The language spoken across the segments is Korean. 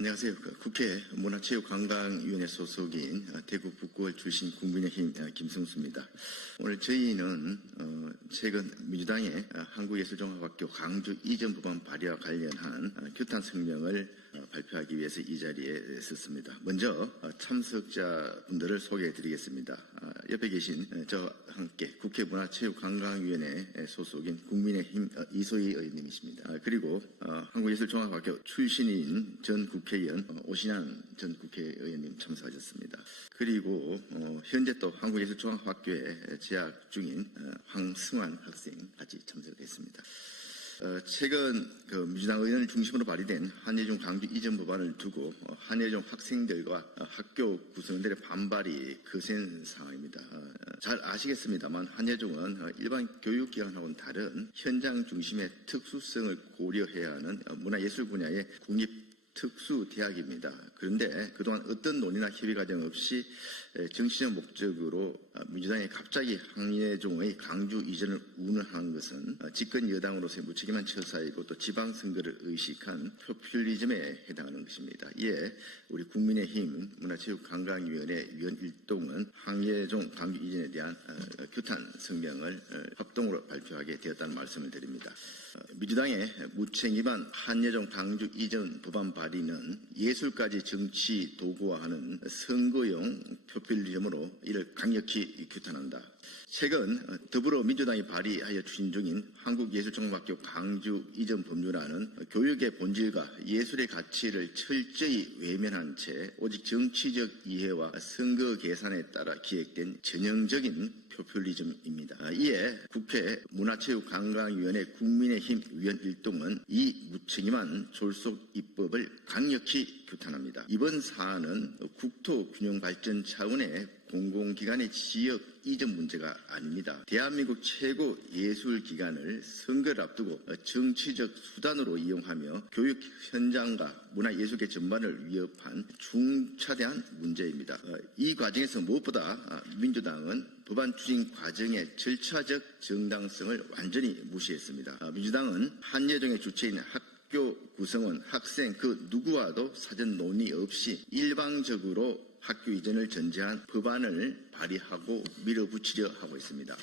안녕하세요. 국회 문화체육관광위원회 소속인 대구 북구월 출신 국민의힘 김성수입니다. 오늘 저희는 최근 민주당의 한국예술종합학교 강주 이전 법안 발의와 관련한 규탄 성명을 발표하기 위해서 이 자리에 섰습니다. 먼저 참석자분들을 소개해드리겠습니다. 옆에 계신 저와 함께 국회 문화체육관광위원회 소속인 국민의힘 이소희 의원님이십니다. 그리고 한국예술종합학교 출신인 전 국회의원 오신환 전 국회의원님 참석하셨습니다. 그리고 현재 또 한국예술종합학교에 재학 중인 황승환 학생 같이 참석했습니다. 최근 민주당 의원을 중심으로 발의된 한예종 강주 이전 법안을 두고 한예종 학생들과 학교 구성원들의 반발이 거센 상황입니다. 잘 아시겠습니다만 한예종은 일반 교육기관하고는 다른 현장 중심의 특수성을 고려해야 하는 문화예술 분야의 국립 특수대학입니다. 그런데 그동안 어떤 논의나 협의 과정 없이 정치적 목적으로 민주당이 갑자기 한예종의 강주 이전을 운운하는 것은 집권 여당으로서의 무책임한 처사이고 또 지방선거를 의식한 포퓰리즘에 해당하는 것입니다. 이에 우리 국민의힘 문화체육관광위원회 위원 일동은 한예종 강주 이전에 대한 규탄 성명을 합동으로 발표하게 되었다는 말씀을 드립니다. 민주당의 무책임한 한예종 강주 이전 법안 발의는 예술까지 정치 도구화하는 선거용 포퓰리즘으로 이를 강력히 규탄한다. 최근 더불어민주당이 발의하여 추진 중인 한국예술종합학교 강주 이전 법률안은 교육의 본질과 예술의 가치를 철저히 외면한 채 오직 정치적 이해와 선거 계산에 따라 기획된 전형적인 포퓰리즘입니다. 이에 국회 문화체육관광위원회 국민의힘 위원 일동은 이 무책임한 졸속 입법을 강력히 규탄합니다. 이번 사안은 국토균형발전 차원의 공공기관의 지역 이전 문제가 아닙니다. 대한민국 최고 예술기관을 선거를 앞두고 정치적 수단으로 이용하며 교육 현장과 문화예술계 전반을 위협한 중차대한 문제입니다. 이 과정에서 무엇보다 민주당은 법안 추진 과정의 절차적 정당성을 완전히 무시했습니다. 민주당은 한예종의 주체인 학교 구성원, 학생 그 누구와도 사전 논의 없이 일방적으로 학교 이전을 전제한 법안을 발의하고 밀어붙이려 하고 있습니다.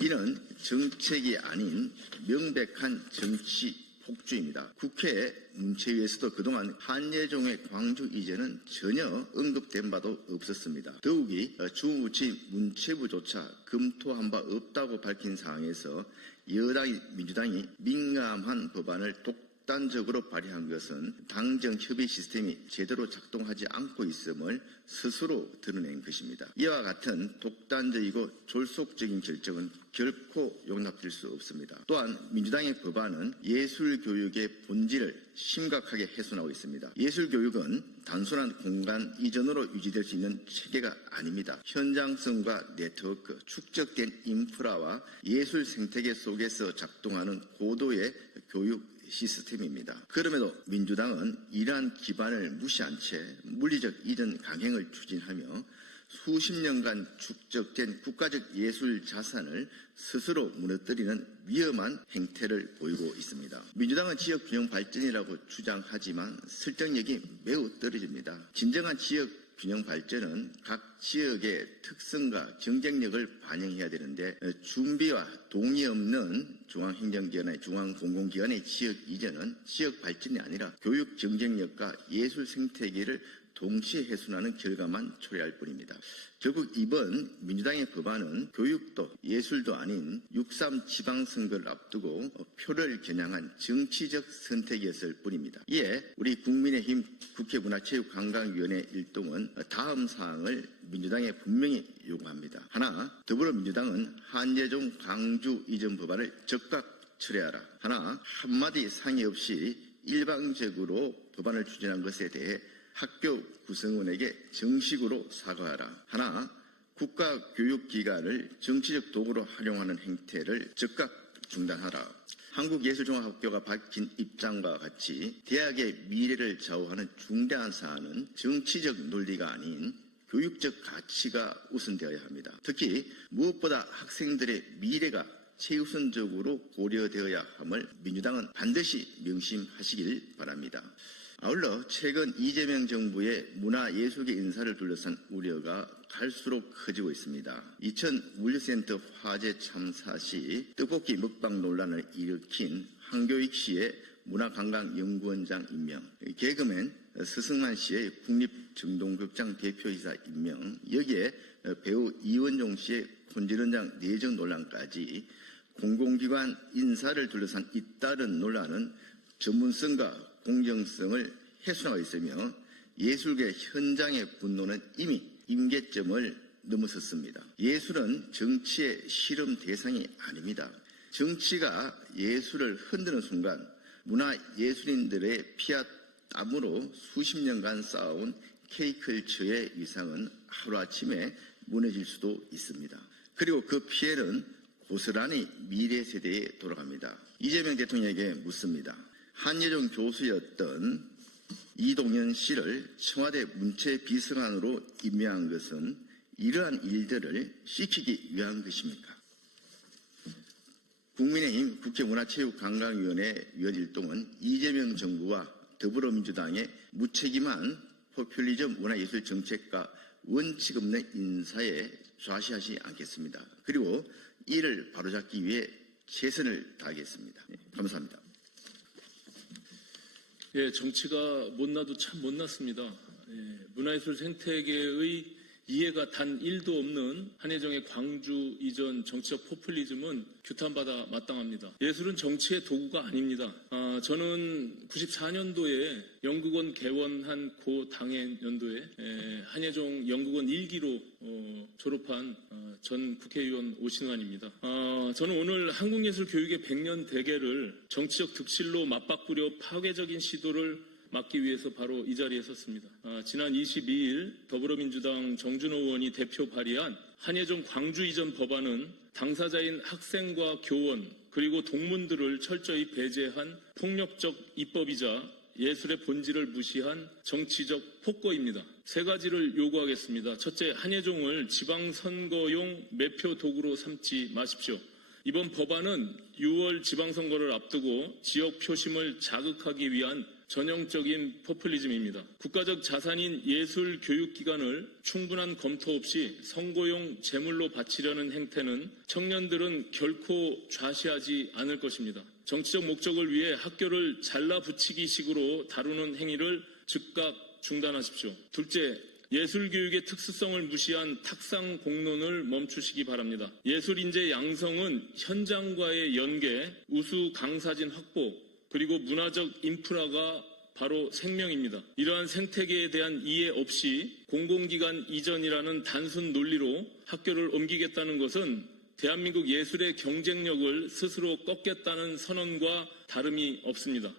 이는 정책이 아닌 명백한 정치 폭주입니다. 국회 문체위에서도 그동안 한예종의 광주 이전은 전혀 언급된 바도 없었습니다. 더욱이 주무부처인 문체부조차 검토한 바 없다고 밝힌 상황에서 여당이 민주당이 민감한 법안을 독단적으로 발의한 것은 당정 협의 시스템이 제대로 작동하지 않고 있음을 스스로 드러낸 것입니다. 이와 같은 독단적이고 졸속적인 결정은 결코 용납될 수 없습니다. 또한 민주당의 법안은 예술교육의 본질을 심각하게 훼손하고 있습니다. 예술교육은 단순한 공간 이전으로 유지될 수 있는 체계가 아닙니다. 현장성과 네트워크, 축적된 인프라와 예술 생태계 속에서 작동하는 고도의 교육 시스템입니다. 그럼에도 민주당은 이러한 기반을 무시한 채 물리적 이전 강행을 추진하며 수십 년간 축적된 국가적 예술 자산을 스스로 무너뜨리는 위험한 행태를 보이고 있습니다. 민주당은 지역 균형 발전이라고 주장하지만 설득력이 매우 떨어집니다. 진정한 지역 균형 발전은 각 지역의 특성과 경쟁력을 반영해야 되는데 준비와 동의 없는 중앙행정기관의 중앙공공기관의 지역 이전은 지역 발전이 아니라 교육 경쟁력과 예술 생태계를 동시에 훼손하는 결과만 초래할 뿐입니다. 결국 이번 민주당의 법안은 교육도 예술도 아닌 6.3 지방선거를 앞두고 표를 겨냥한 정치적 선택이었을 뿐입니다. 이에 우리 국민의힘 국회문화체육관광위원회 일동은 다음 사항을 민주당에 분명히 요구합니다. 하나, 더불어민주당은 한예종 강주 이전 법안을 즉각 철회하라. 하나, 한마디 상의 없이 일방적으로 법안을 추진한 것에 대해 학교 구성원에게 정식으로 사과하라. 하나, 국가교육기관을 정치적 도구로 활용하는 행태를 즉각 중단하라. 한국예술종합학교가 밝힌 입장과 같이 대학의 미래를 좌우하는 중대한 사안은 정치적 논리가 아닌 교육적 가치가 우선되어야 합니다. 특히 무엇보다 학생들의 미래가 최우선적으로 고려되어야 함을 민주당은 반드시 명심하시길 바랍니다. 아울러 최근 이재명 정부의 문화예술계 인사를 둘러싼 우려가 갈수록 커지고 있습니다. 2000 물류센터 화재 참사 시 떡볶이 먹방 논란을 일으킨 황교익 씨의 문화관광연구원장 임명, 개그맨 서승만 씨의 국립정동극장 대표이사 임명, 여기에 배우 이원종 씨의 콘지런장 내정 논란까지 공공기관 인사를 둘러싼 잇따른 논란은 전문성과 공정성을 훼손하고 있으며 예술계 현장의 분노는 이미 임계점을 넘어섰습니다. 예술은 정치의 실험 대상이 아닙니다. 정치가 예술을 흔드는 순간 문화예술인들의 피와 땀으로 수십 년간 쌓아온 K컬처의 위상은 하루아침에 무너질 수도 있습니다. 그리고 그 피해는 고스란히 미래 세대에 돌아갑니다. 이재명 대통령에게 묻습니다. 한예종 교수였던 이동연 씨를 청와대 문체비서관으로 임명한 것은 이러한 일들을 시키기 위한 것입니까? 국민의힘 국회문화체육관광위원회 위원일동은 이재명 정부와 더불어민주당의 무책임한 포퓰리즘 문화예술 정책과 원칙 없는 인사에 좌시하지 않겠습니다. 그리고 이를 바로잡기 위해 최선을 다하겠습니다. 감사합니다. 예, 정치가 못나도 참 못났습니다. 예, 문화예술 생태계의 이해가 단 1도 없는 한예종의 광주 이전 정치적 포퓰리즘은 규탄받아 마땅합니다. 예술은 정치의 도구가 아닙니다. 저는 94년도에 연극원 개원한 고 당해 연도에 한예종 연극원 1기로 졸업한 전 국회의원 오신환입니다. 저는 오늘 한국예술 교육의 100년 대계를 정치적 득실로 맞바꾸려 파괴적인 시도를 막기 위해서 바로 이 자리에 섰습니다. 지난 22일 더불어민주당 정준호 의원이 대표 발의한 한예종 광주 이전 법안은 당사자인 학생과 교원 그리고 동문들을 철저히 배제한 폭력적 입법이자 예술의 본질을 무시한 정치적 폭거입니다. 세 가지를 요구하겠습니다. 첫째, 한예종을 지방선거용 매표 도구로 삼지 마십시오. 이번 법안은 6월 지방선거를 앞두고 지역 표심을 자극하기 위한 전형적인 포퓰리즘입니다. 국가적 자산인 예술교육기관을 충분한 검토 없이 선거용 재물로 바치려는 행태는 청년들은 결코 좌시하지 않을 것입니다. 정치적 목적을 위해 학교를 잘라붙이기 식으로 다루는 행위를 즉각 중단하십시오. 둘째, 예술교육의 특수성을 무시한 탁상 공론을 멈추시기 바랍니다. 예술인재 양성은 현장과의 연계, 우수 강사진 확보, 그리고 문화적 인프라가 바로 생명입니다. 이러한 생태계에 대한 이해 없이 공공기관 이전이라는 단순 논리로 학교를 옮기겠다는 것은 대한민국 예술의 경쟁력을 스스로 꺾겠다는 선언과 다름이 없습니다.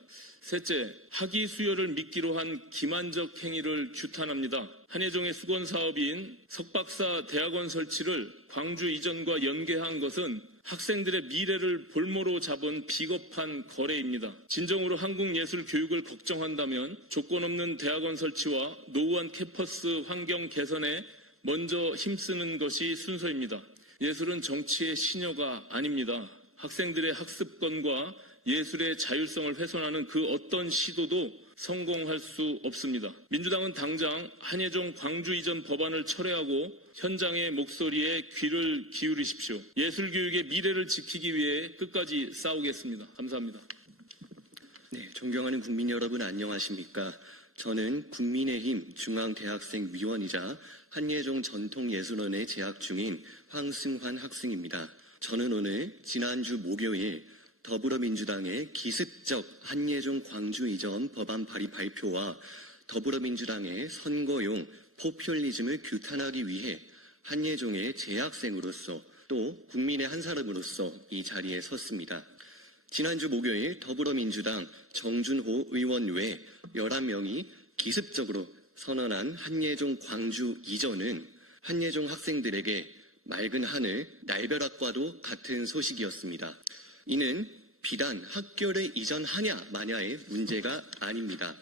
셋째, 학위 수여를 미끼로 한 기만적 행위를 규탄합니다. 한예종의 수건 사업인 석박사 대학원 설치를 광주 이전과 연계한 것은 학생들의 미래를 볼모로 잡은 비겁한 거래입니다. 진정으로 한국 예술 교육을 걱정한다면 조건 없는 대학원 설치와 노후한 캠퍼스 환경 개선에 먼저 힘쓰는 것이 순서입니다. 예술은 정치의 신여가 아닙니다. 학생들의 학습권과 예술의 자율성을 훼손하는 그 어떤 시도도 성공할 수 없습니다. 민주당은 당장 한예종 광주 이전 법안을 철회하고 현장의 목소리에 귀를 기울이십시오. 예술교육의 미래를 지키기 위해 끝까지 싸우겠습니다. 감사합니다. 네, 존경하는 국민 여러분 안녕하십니까? 저는 국민의힘 중앙대학생위원이자 한예종 전통예술원에 재학 중인 황승환 학생입니다. 저는 오늘 지난주 목요일 더불어민주당의 기습적 한예종 광주 이전 법안 발의 발표와 더불어민주당의 선거용 포퓰리즘을 규탄하기 위해 한예종의 재학생으로서 또 국민의 한 사람으로서 이 자리에 섰습니다. 지난주 목요일 더불어민주당 정준호 의원 외 11명이 기습적으로 선언한 한예종 광주 이전은 한예종 학생들에게 맑은 하늘, 날벼락과도 같은 소식이었습니다. 이는 비단 학교를 이전하냐 마냐의 문제가 아닙니다.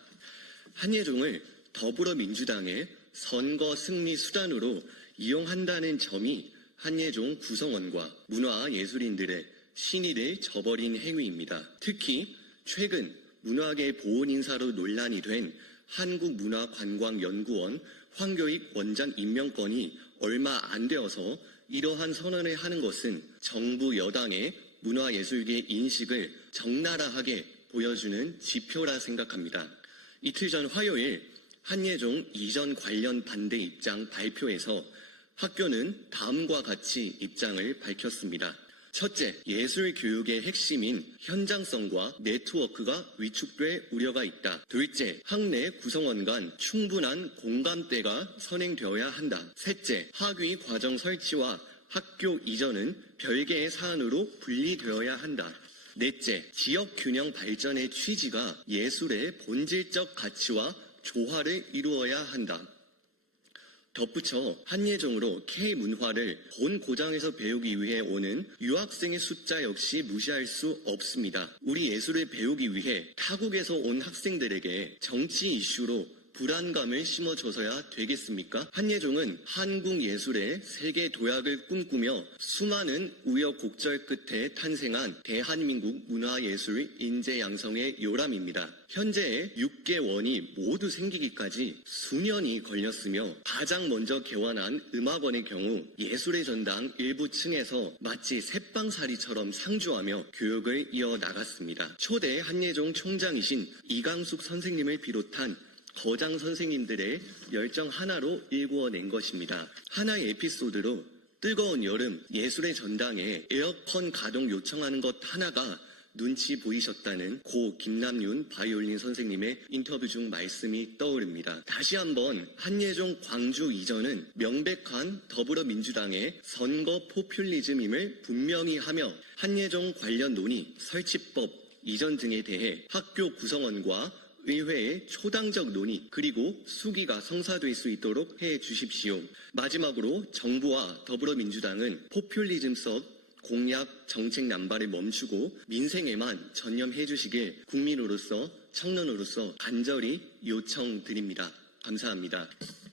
한예종을 더불어민주당의 선거 승리 수단으로 이용한다는 점이 한예종 구성원과 문화예술인들의 신의를 저버린 행위입니다. 특히 최근 문화계 보훈인사로 논란이 된 한국문화관광연구원 황교익 원장 임명권이 얼마 안 되어서 이러한 선언을 하는 것은 정부 여당의 문화예술계 인식을 적나라하게 보여주는 지표라 생각합니다. 이틀 전 화요일 한예종 이전 관련 반대 입장 발표에서 학교는 다음과 같이 입장을 밝혔습니다. 첫째, 예술 교육의 핵심인 현장성과 네트워크가 위축될 우려가 있다. 둘째, 학내 구성원 간 충분한 공감대가 선행되어야 한다. 셋째, 학위 과정 설치와 학교 이전은 별개의 사안으로 분리되어야 한다. 넷째, 지역 균형 발전의 취지가 예술의 본질적 가치와 조화를 이루어야 한다. 덧붙여 한예종으로 K문화를 본 고장에서 배우기 위해 오는 유학생의 숫자 역시 무시할 수 없습니다. 우리 예술을 배우기 위해 타국에서 온 학생들에게 정치 이슈로 불안감을 심어줘서야 되겠습니까? 한예종은 한국 예술의 세계 도약을 꿈꾸며 수많은 우여곡절 끝에 탄생한 대한민국 문화예술 인재 양성의 요람입니다. 현재의 6개 원이 모두 생기기까지 수년이 걸렸으며 가장 먼저 개원한 음악원의 경우 예술의 전당 일부 층에서 마치 새빵살이처럼 상주하며 교육을 이어나갔습니다. 초대 한예종 총장이신 이강숙 선생님을 비롯한 거장 선생님들의 열정 하나로 일구어낸 것입니다. 하나의 에피소드로 뜨거운 여름 예술의 전당에 에어컨 가동 요청하는 것 하나가 눈치 보이셨다는 고 김남윤 바이올린 선생님의 인터뷰 중 말씀이 떠오릅니다. 다시 한번 한예종 광주 이전은 명백한 더불어민주당의 선거 포퓰리즘임을 분명히 하며 한예종 관련 논의, 설치법, 이전 등에 대해 학교 구성원과 의회의 초당적 논의 그리고 수기가 성사될 수 있도록 해 주십시오. 마지막으로 정부와 더불어민주당은 포퓰리즘 속 공약 정책 남발을 멈추고 민생에만 전념해 주시길 국민으로서 청년으로서 간절히 요청드립니다. 감사합니다.